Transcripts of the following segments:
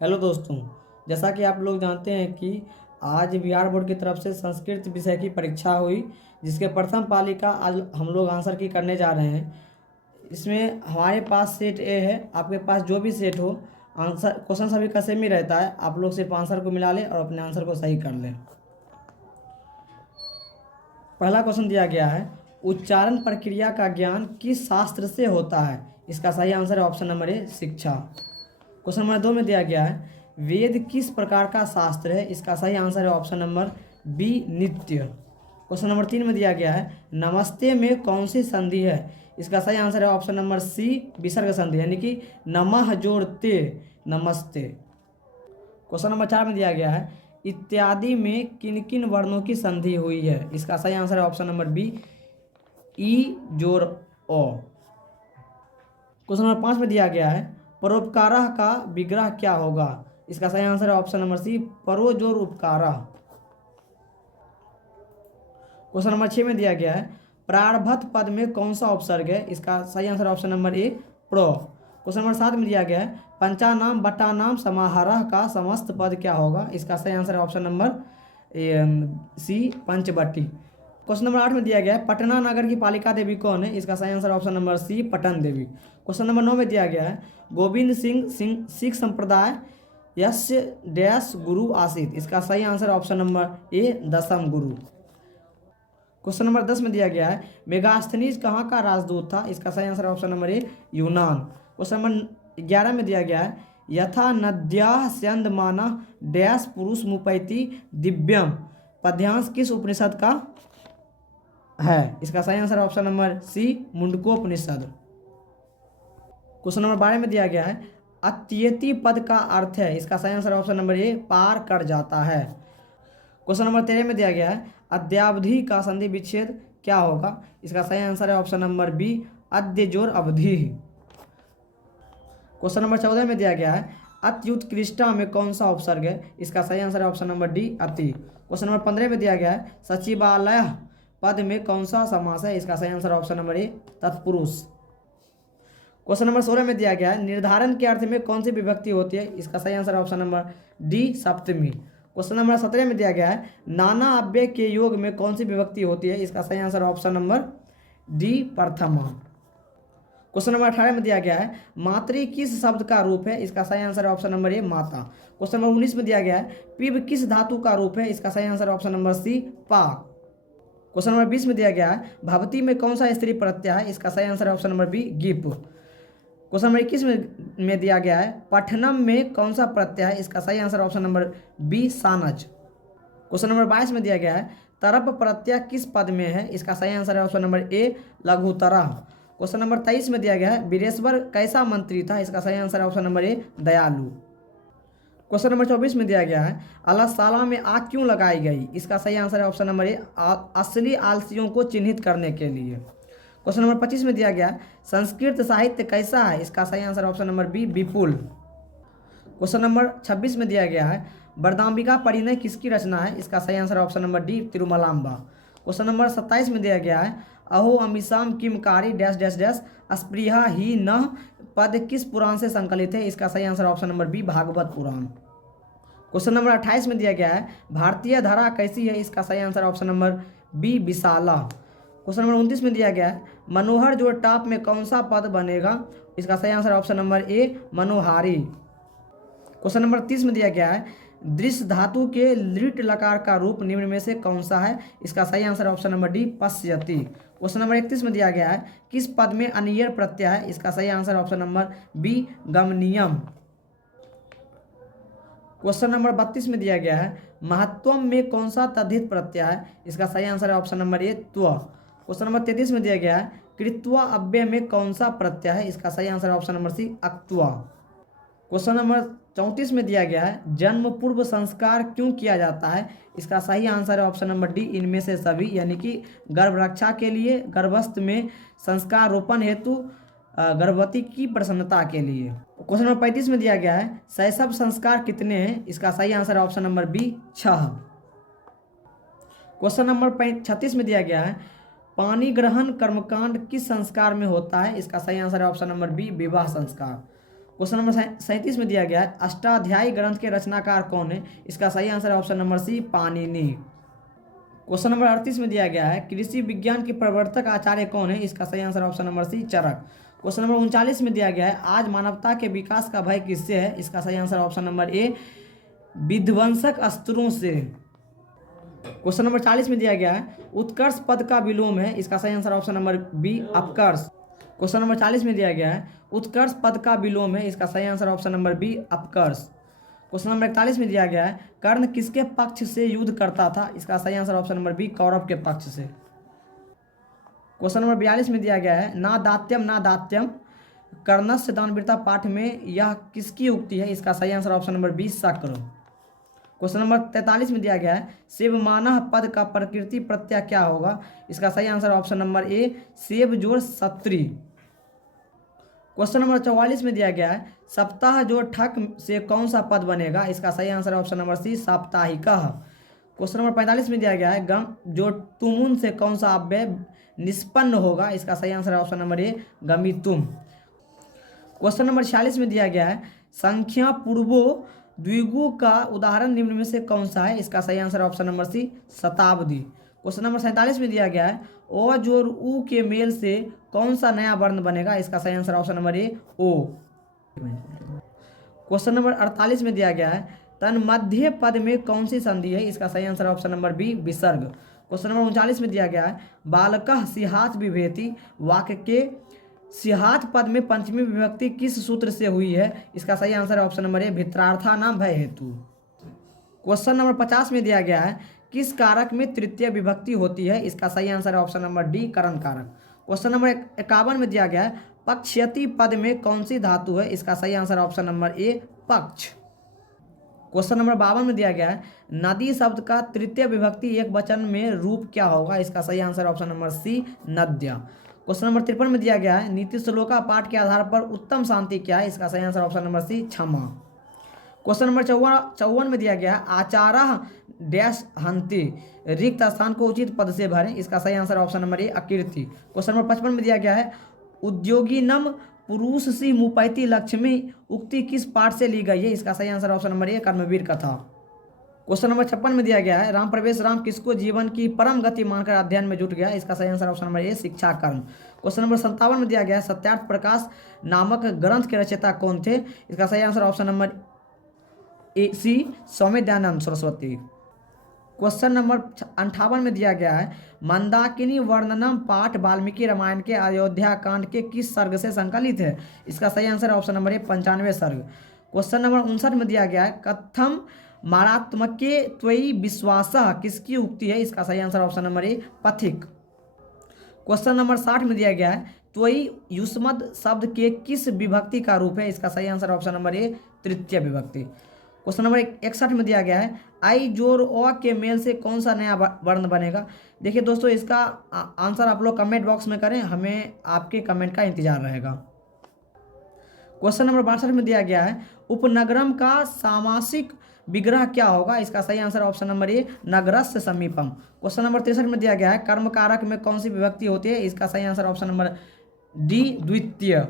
Hello दोस्तों, जैसा कि आप लोग जानते हैं कि आज बिहार बोर्ड की तरफ से संस्कृत विषय की परीक्षा हुई, जिसके प्रथम पाली का आज हम लोग आंसर की करने जा रहे हैं। इसमें हमारे पास सेट ए है, आपके पास जो भी सेट हो, आंसर क्वेश्चन सभी का सेम ही रहता है। आप लोग सिर्फ आंसर को मिला लें और अपने आंसर को सही कर लें। पहला क्वेश्चन दिया गया है, उच्चारण प्रक्रिया का ज्ञान किस शास्त्र से होता है? इसका सही आंसर है ऑप्शन नंबर ए, शिक्षा। क्वेश्चन नंबर 2 में दिया गया है, वेद किस प्रकार का शास्त्र है? इसका सही आंसर है ऑप्शन नंबर बी, नित्य। क्वेश्चन नंबर 3 में दिया गया है, नमस्ते में कौन सी संधि है? इसका सही आंसर है ऑप्शन नंबर सी, विसर्ग संधि, यानी कि नमः जोड़ते नमस्ते। क्वेश्चन नंबर 4 में दिया गया है, इत्यादि में किन किन वर्णों की संधि हुई है? इसका सही आंसर है ऑप्शन नंबर बी, ई जोड़ ओ। क्वेश्चन नंबर 5 में दिया गया है, परोपकारः का विग्रह क्या होगा? इसका सही आंसर है ऑप्शन नंबर सी, परो जोड़ उपकारः। क्वेश्चन नंबर 6 में दिया गया है, प्रारब्ध पद में कौन सा उपसर्ग है? इसका सही आंसर है ऑप्शन नंबर ए, प्रो। क्वेश्चन नंबर 7 में दिया गया है, पंचानाम बटानाम समाहारः का समस्त पद क्या होगा? इसका सही आंसर है option number C, Panchavati. Question number 8 में दिया गया है, पटना नगर की पालिका देवी कौन है? इसका सही answer option number C, Patan Devi. Question number 9 में दिया गया है, गोविंद सिंह सिख संप्रदाय यस्य डैश गुरु आसित? इसका सही आंसर ऑप्शन नंबर ए, दसम गुरु। क्वेश्चन नंबर 10 में दिया गया है, मेगास्थनीज कहाँ का राजदूत था? इसका सही आंसर ऑप्शन नंबर ए, यूनान। क्वेश्चन नंबर 11 में दिया गया है, यथा नद्याः स्यंदमाना डैश पुरुष मुपैति दिव्यम पद्यांश किस उपनिषद का है? इसका सही answer option number C, Mundakopanishad. Question number 12 में दिया गया है, अत्येति पद का अर्थ है? इसका सही आंसर ऑप्शन नंबर ए, पार कर जाता है। क्वेश्चन नंबर 13 में दिया गया है, अद्यावधि का संधि विच्छेद क्या होगा? इसका सही आंसर है ऑप्शन नंबर बी, अद्य जोड़ अवधि। क्वेश्चन नंबर 14 में दिया गया है, अत्युत्कृष्टा में कौन सा उपसर्ग है? इसका सही आंसर है ऑप्शन नंबर डी, अति। क्वेश्चन नंबर 15 में दिया गया है, सचिवालय पद में कौन सा समास है? इसका सही आंसर ऑप्शन नंबर ए, तत्पुरुष। क्वेश्चन नंबर 16 में दिया गया है, निर्धारण के अर्थ में कौन सी विभक्ति होती है? इसका सही आंसर ऑप्शन नंबर डी, सप्तमी। क्वेश्चन नंबर 17 में दिया गया है, नाना अव्यय के योग में कौन सी विभक्ति होती है? इसका सही आंसर ऑप्शन नंबर डी, प्रथमा। क्वेश्चन नंबर 18 में दिया गया है, मातृ किस शब्द का रूप है? इसका सही आंसर है ऑप्शन नंबर ए, माता। क्वेश्चन नंबर 19 में दिया गया है, पिब किस धातु का रूप है? इसका सही आंसर ऑप्शन नंबर सी, पा। क्वेश्चन नंबर 20 में दिया गया है, भवती में कौन सा स्त्री प्रत्यय है? इसका सही आंसर है ऑप्शन नंबर बी, गिप। क्वेश्चन नंबर 21 में दिया गया है, पठनम में कौन सा प्रत्यय है? इसका सही आंसर ऑप्शन नंबर बी, सानज। क्वेश्चन नंबर 22 में दिया गया है, तरप प्रत्यय किस पद में है? इसका सही आंसर है ऑप्शन नंबर ए, लघुतरः। क्वेश्चन नंबर 23 में दिया गया है, वीरेश्वर कैसा मंत्री था? इसका सही आंसर है ऑप्शन नंबर ए, दयालु। क्वेश्चन नंबर 24 में दिया गया है, अलसाला में आग क्यों लगाई गई? इसका सही आंसर है ऑप्शन नंबर ए, असली आलसियों को चिन्हित करने के लिए। क्वेश्चन नंबर 25 में दिया गया, संस्कृत साहित्य कैसा है? इसका सही आंसर ऑप्शन नंबर बी, विपुल। क्वेश्चन नंबर 26 में दिया गया है, वरदाम्बिका परिणय किसकी रचना है? इसका सही answer option number D, Tirumalamba. Question number 27 में दिया गया है, अहो अमीशाम किमकारी डैश डैश डैश अस्पृहा ही न पद किस पुराण से संकलित है? इसका सही answer option number B, Bhagavata Purana. Question number 28 में दिया गया है, भारतीय धरा कैसी है? इसका सही आंसर ऑप्शन नंबर बी, विशाला। क्वेश्चन नंबर 29 में दिया गया है, मनोहर जोड़ टाप में कौन सा पद बनेगा? इसका सही आंसर ऑप्शन नंबर ए, मनोहारी। क्वेश्चन नंबर 30 में दिया गया है, दृश्य धातु के लिट लकार का रूप निम्न में से कौन सा है? इसका सही आंसर ऑप्शन नंबर डी, पश्यति। क्वेश्चन नंबर 31 में दिया गया है, किस पद में अनियर प्रत्यय है? इसका सही आंसर ऑप्शन नंबर बी, गमनीयम। क्वेश्चन नंबर 32 में दिया गया है, महत्वम में कौन सा तद्धित प्रत्यय है? इसका सही आंसर है ऑप्शन नंबर ए, त्व। क्वेश्चन नंबर 33 में दिया गया है, कृत्वा अव्यय में कौन सा प्रत्यय है? इसका सही आंसर है ऑप्शन नंबर सी, अक्त्वा। क्वेश्चन नंबर 34 में दिया गया है, जन्म पूर्व संस्कार क्यों किया जाता है? इसका सही आंसर है ऑप्शन नंबर डी, इनमें से सभी, यानी कि गर्भ रक्षा के लिए, गर्भस्थ में संस्कार रोपण हेतु, गर्भवती की प्रसन्नता के लिए। क्वेश्चन नंबर 35 में दिया गया है, शैशव संस्कार कितने हैं? इसका सही आंसर है option number B, 6। Question number 36 में दिया गया है, पानी ग्रहण कर्मकांड किस संस्कार में होता है? इसका सही आंसर है ऑप्शन नंबर बी, विवाह संस्कार। क्वेश्चन नंबर 37 में दिया गया है अष्टाध्यायी ग्रंथ के रचनाकार कौन है? इसका सही आंसर है option number C, Panini. Question number 38 में दिया गया है कृषि विज्ञान के प्रवर्तक आचार्य कौन है? इसका सही आंसर ऑप्शन नंबर सी, चरक। क्वेश्चन नंबर 39 में दिया गया है आज मानवता के विकास का भय किससे है? इसका सही आंसर ऑप्शन नंबर ए, विध्वंसक अस्त्रों से। क्वेश्चन नंबर 40 में दिया गया है उत्कर्ष पद का विलोम है। इसका सही आंसर ऑप्शन नंबर बी, अपकर्ष। क्वेश्चन नंबर 40 में दिया गया है उत्कर्ष पद का विलोम है। इसका सही आंसर ऑप्शन नंबर बी, अपकर्ष। क्वेश्चन नंबर 41 में दिया गया है कर्ण किसके पक्ष से युद्ध करता था? इसका सही answer option number B, Kaurava के पक्ष से। क्वेश्चन नंबर 42 में दिया गया है ना दात्यम कर्णस्य दानवीरता पाठ में यह किसकी उक्ति है? इसका सही आंसर ऑप्शन नंबर बी, शक्र। क्वेश्चन नंबर 43 में दिया गया है सेब मानह पद का प्रकृति प्रत्यय क्या होगा? इसका सही आंसर ऑप्शन नंबर ए, सेब जोड़ सत्री। क्वेश्चन नंबर 44 में दिया गया है सप्ताह जोड़ ठक से कौन सा पद बनेगा? इसका सही आंसर ऑप्शन नंबर सी, साप्ताहिकः। क्वेश्चन नंबर 45 में दिया गया है गम जो तुमुन से कौन सा अव्यय निष्पन्न होगा? इसका सही आंसर ऑप्शन नंबर ए, गमितुम। क्वेश्चन नंबर 46 में दिया गया है संख्या पूर्वो द्विगु का उदाहरण निम्न में से कौन सा है? इसका सही आंसर ऑप्शन नंबर सी, शताब्दी। क्वेश्चन नंबर 47 में दिया गया है ओ जोर ऊ के मेल से कौन सा नया वर्ण बनेगा? इसका सही आंसर ऑप्शन नंबर ए, ओ। क्वेश्चन नंबर 48 में दिया गया है तन मध्य पद में कौन सी संधि है? इसका सही आंसर ऑप्शन नंबर बी, विसर्ग। क्वेश्चन नंबर 39 में दिया गया है बालकः सिहात विभेति वाक्य के सिहात पद में पंचमी विभक्ति किस सूत्र से हुई है? इसका सही आंसर है ऑप्शन नंबर ए, भित्रार्था नाम भय हेतु। क्वेश्चन नंबर 50 में दिया गया है किस कारक में तृतीय विभक्ति होती है? इसका सही आंसर है ऑप्शन नंबर डी, करण कारक। क्वेश्चन नंबर 51 में दिया गया है पक्ष्यति पद में कौन सी धातु है? इसका सही आंसर ऑप्शन नंबर ए, पक्ष। क्वेश्चन नंबर 52 में दिया गया है नदी शब्द का तृतीय विभक्ति एक वचन में रूप क्या होगा? इसका सही आंसर ऑप्शन नंबर सी, नद्या। क्वेश्चन नंबर 53 में दिया गया है नीति श्लोका पाठ के आधार पर उत्तम शांति क्या है? इसका सही आंसर ऑप्शन नंबर सी, क्षमा। क्वेश्चन नंबर 54 में दिया गया है आचार्य डैश हंति रिक्त स्थान को उचित पद से भरें। इसका सही आंसर ऑप्शन नंबर ए, अकीर्ति। क्वेश्चन नंबर 55 में दिया गया है उद्योगिनम पुरुष सी मुपैति लक्ष्मी उक्ति किस पाठ से ली गई है? इसका सही आंसर ऑप्शन नंबर ए, कर्मवीर कथा। क्वेश्चन नंबर 56 में दिया गया है राम प्रवेश राम किसको जीवन की परम गति मानकर अध्ययन में जुट गया? इसका सही आंसर ऑप्शन नंबर ए, शिक्षा कर्म। क्वेश्चन नंबर 57 में दिया गया है सत्यार्थ प्रकाश नामक ग्रंथ के रचयिता कौन थे? इसका सही answer option number A, C, Swami Dayanand Saraswati. Question number 58 में दिया गया है मंदाकिनी वर्णनम पाठ वाल्मीकि रामायण के अयोध्या कांड के किस सर्ग से संकलित है? इसका सही आंसर ऑप्शन नंबर ए, 95वें सर्ग। क्वेश्चन नंबर 59 में दिया गया है कथम मारात्मके त्वयि विश्वासः किसकी उक्ति है? इसका सही आंसर ऑप्शन नंबर ए, पथिक। क्वेश्चन नंबर 60 में दिया गया है त्वयि युष्मद शब्द के किस विभक्ति का रूप है? इसका सही आंसर ऑप्शन नंबर ए, तृतीय विभक्ति। क्वेश्चन नंबर 61 में दिया गया है आई जोर ओ के मेल से कौन सा नया वर्ण बनेगा? देखिए दोस्तों इसका आंसर आप लोग कमेंट बॉक्स में करें, हमें आपके कमेंट का इंतजार रहेगा। क्वेश्चन नंबर 62 में दिया गया है उपनगरम का सामासिक विग्रह क्या होगा? इसका सही आंसर ऑप्शन नंबर ए, नगरस्य समीपम। क्वेश्चन नंबर 63 में दिया गया है कर्म कारक में कौन सी विभक्ति होती है? इसका सही आंसर ऑप्शन नंबर डी, द्वितीय।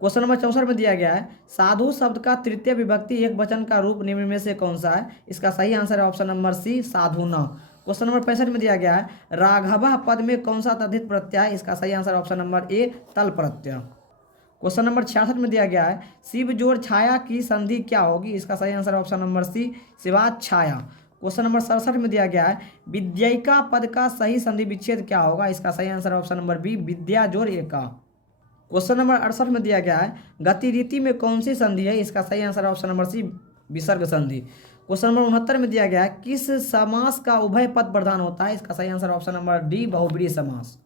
क्वेश्चन नंबर 64 में दिया गया है साधु शब्द का तृतीय विभक्ति एक वचन का रूप निम्न में से कौन सा है? इसका सही आंसर है ऑप्शन नंबर सी, साधुना। क्वेश्चन नंबर 65 में दिया गया है राघव पद में कौन सा तद्धित प्रत्यय है? इसका सही आंसर ऑप्शन नंबर ए, तल प्रत्यय। क्वेश्चन नंबर 66 में दिया गया है शिव जोड़ छाया की संधि क्या होगी? इसका सही आंसर ऑप्शन नंबर सी, शिवात छाया। क्वेश्चन नंबर 67 में दिया गया है विद्यिका पद का सही संधि विच्छेद क्या होगा? इसका सही आंसर ऑप्शन नंबर बी, विद्या जोड़ एका। क्वेश्चन नंबर 68 में दिया गया है गतिरीति में कौन सी संधि है? इसका सही आंसर ऑप्शन नंबर सी, विसर्ग संधि। क्वेश्चन नंबर 69 में दिया गया है किस समास का उभय पद प्रधान होता है? इसका सही आंसर ऑप्शन नंबर डी, बहुब्रीहि समास।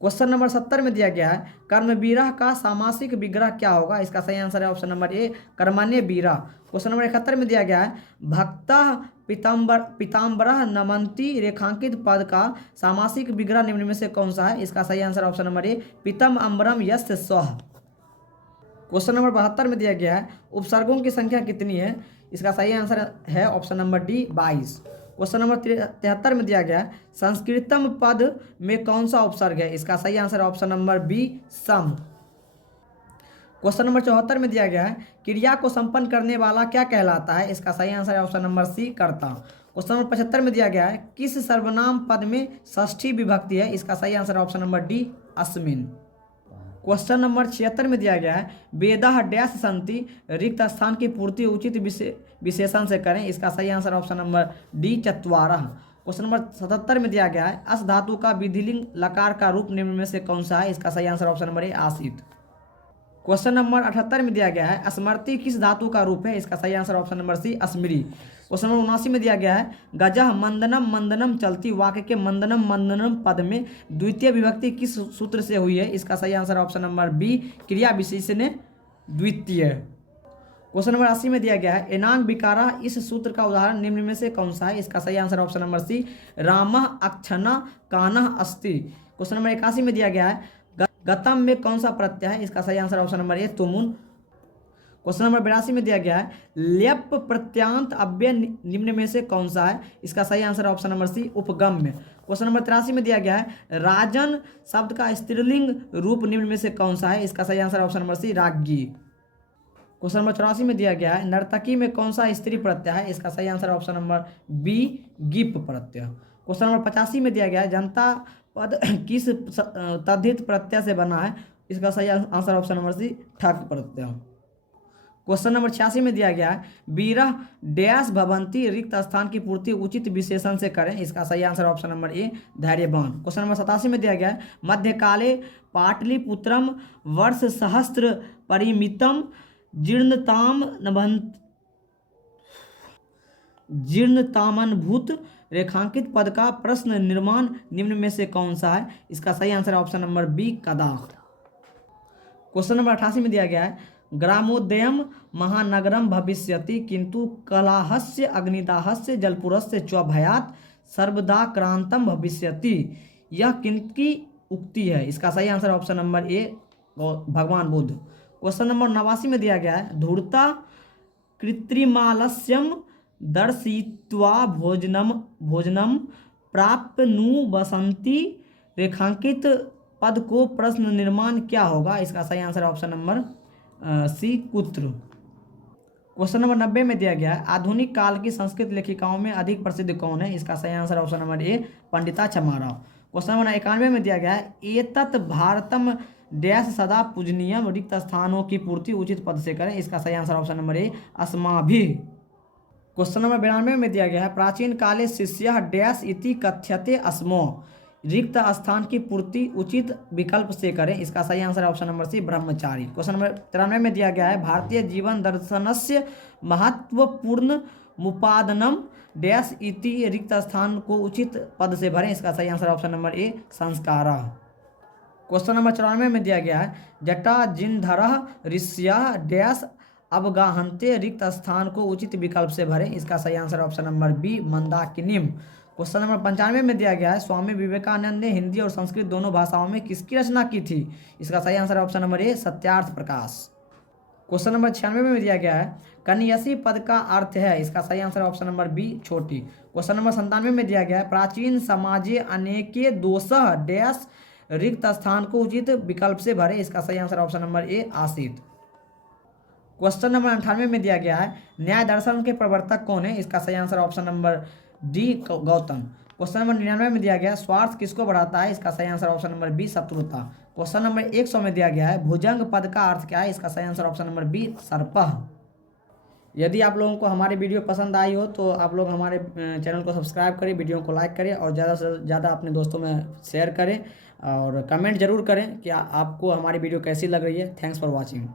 क्वेश्चन नंबर 70 में दिया गया है कर्मवीरः का सामासिक विग्रह क्या होगा? इसका सही आंसर है ऑप्शन नंबर ए, कर्मण्य वीरा। क्वेश्चन नंबर 71 में दिया गया है भक्तः पीताम्बरः नमन्ति रेखांकित पद का सामासिक विग्रह निम्न में से कौन सा है? इसका सही आंसर ऑप्शन नंबर ए, पीतम अम्बरम यस्य स्वः। क्वेश्चन नंबर 72 में दिया गया है उपसर्गों की संख्या कितनी है? इसका सही आंसर है option number D, 22। Question number 73 में दिया गया है संस्कृतम पद में कौन सा उपसर्ग है? इसका सही आंसर ऑप्शन नंबर बी, सम। क्वेश्चन नंबर 74 में दिया गया है क्रिया को संपन्न करने वाला क्या कहलाता है? इसका सही आंसर है ऑप्शन नंबर सी, कर्ता। क्वेश्चन नंबर 75 में दिया गया है किस सर्वनाम पद में षष्ठी विभक्ति है? इसका सही आंसर है ऑप्शन नंबर डी, अस्मिन। क्वेश्चन नंबर 76 में दिया गया है वेदः डैश संति, रिक्त स्थान की पूर्ति उचित विशेषण से करें। इसका सही आंसर ऑप्शन नंबर डी, चत्वारः। क्वेश्चन नंबर 77 में दिया गया है अस धातु का विधिलिंग लकार का रूप निम्न में से कौन सा है? इसका सही आंसर ऑप्शन नंबर ए, आसित। क्वेश्चन नंबर 78 में दिया गया है स्मृति किस धातु का रूप है? इसका सही आंसर ऑप्शन नंबर सी, अस्मृति। क्वेश्चन नंबर 79 में दिया गया है गजह मंदनम मंदनम चलती वाक्य के मंदनम मंदनम पद में द्वितीय विभक्ति किस सूत्र से हुई है? इसका सही आंसर ऑप्शन नंबर बी, क्रिया विशेषण द्वितीय। क्वेश्चन नंबर 80 में दिया गया है एनांग विकारा इस सूत्र का उदाहरण निम्न में से कौन सा है? इसका सही आंसर ऑप्शन नंबर सी, रामः अक्षणः कानः अस्ति। क्वेश्चन नंबर 81 में दिया गया है गतम में कौन सा प्रत्यय है? इसका सही आंसर ऑप्शन नंबर ए, तुमुन। क्वेश्चन नंबर 82 में दिया गया है ल्यप प्रत्यांत अव्यय निम्न में से कौन सा है? इसका सही आंसर ऑप्शन नंबर सी, उपगम्य। क्वेश्चन नंबर 83 में दिया गया है राजन शब्द का स्त्रीलिंग रूप निम्न में से कौन सा है? इसका सही आंसर ऑप्शन नंबर सी, राज्ञी। क्वेश्चन नंबर 84 में दिया गया है नर्तकी में कौन सा स्त्री प्रत्यय है? इसका सही आंसर ऑप्शन नंबर बी, गिप प्रत्यय। क्वेश्चन नंबर 85 में दिया गया है जनता पद किस तद्धित प्रत्यय से बना है? इसका सही आंसर ऑप्शन नंबर सी, ठक प्रत्यय। क्वेश्चन नंबर 86 में दिया गया है बीरह डैश भवंती रिक्त स्थान की पूर्ति उचित विशेषण से करें। इसका सही आंसर ऑप्शन नंबर ए, धैर्यवान। क्वेश्चन नंबर 87 में दिया गया है मध्यकाले पाटलिपुत्रम वर्ष सहस्त्र परिमितम जीर्णतामनभूत रेखांकित पद का प्रश्न निर्माण निम्न में से कौन सा है? इसका सही आंसर है ऑप्शन नंबर बी, कदा। क्वेश्चन नंबर 88 में दिया गया है ग्रामोदयम महानगरम भविष्यति किंतु कलाहस्य अग्निदाहस्य जलपुरस्य च भयात सर्वदा क्रांतम भविष्यति। यह किनकी उक्ति है? इसका सही आंसर ऑप्शन नंबर ए, भगवान बुद्ध। क्वेश्चन नंबर 89 में दिया गया है धूर्ता कृत्रिमालस्यम दर्शित्वा भोजनम प्राप्नु बसंती रेखांकित पद को प्रश्न निर्माण क्या होगा? इसका सही आंसर ऑप्शन नंबर सी, कुत्र। क्वेश्चन नंबर 90 में दिया गया है आधुनिक काल की संस्कृत लेखिकाओं में अधिक प्रसिद्ध कौन है? इसका सही आंसर ऑप्शन नंबर ए, पंडिता छमाराव। क्वेश्चन नंबर 91 में दिया गया है एतत् भारतम डैश सदा पूजनीयम रिक्त स्थानों की पूर्ति उचित पद से करें। इसका सही आंसर ऑप्शन नंबर ए, अस्माभिः। क्वेश्चन नंबर 92 में दिया गया है प्राचीन काले शिष्य डैश इति कथ्यते अस्मो रिक्त स्थान की पूर्ति उचित विकल्प से करें। इसका सही आंसर ऑप्शन नंबर सी, ब्रह्मचारी। क्वेश्चन नंबर 93 में दिया गया है भारतीय जीवन दर्शनस्य महत्वपूर्ण मुपादनम डैश इति रिक्त स्थान को उचित पद से भरें। इसका सही आंसर ऑप्शन नंबर ए, संस्कारा। क्वेश्चन नंबर 94 में दिया गया है जटा जिनधरः ऋष्या डैश अवगाहन्ते रिक्त स्थान को उचित विकल्प से भरें। इसका सही आंसर ऑप्शन नंबर बी, मंदाकिनीम। क्वेश्चन नंबर 95 में दिया गया है स्वामी विवेकानंद ने हिंदी और संस्कृत दोनों भाषाओं में किसकी रचना की थी? इसका सही आंसर ऑप्शन नंबर ए, सत्यार्थ प्रकाश। क्वेश्चन नंबर 96 में दिया गया है कन्यासी पद का अर्थ है। इसका सही आंसर ऑप्शन नंबर बी, छोटी। क्वेश्चन नंबर 97 में दिया गया है प्राचीन समाजे अनेके दोषः डैश रिक्त स्थान को उचित विकल्प से भरे। इसका सही आंसर ऑप्शन नंबर ए, आसित। क्वेश्चन नंबर 98 में दिया गया है न्याय दर्शन के प्रवर्तक कौन है? इसका सही answer option number D, Gautam. Question number 99 में दिया गया स्वार्थ किसको बढ़ाता है? इसका सही आंसर ऑप्शन नंबर बी, शत्रुता। क्वेश्चन नंबर 100 में दिया गया है भुजंग पद का अर्थ क्या है? इसका सही आंसर ऑप्शन नंबर बी, सर्पः। यदि आप लोगों को हमारी वीडियो पसंद आई हो तो आप लोग हमारे चैनल को सब्सक्राइब करें, वीडियो को लाइक करें और ज़्यादा से ज़्यादा अपने दोस्तों में शेयर करें और कमेंट जरूर करें कि आपको हमारी वीडियो कैसी लग रही है। Thanks for watching.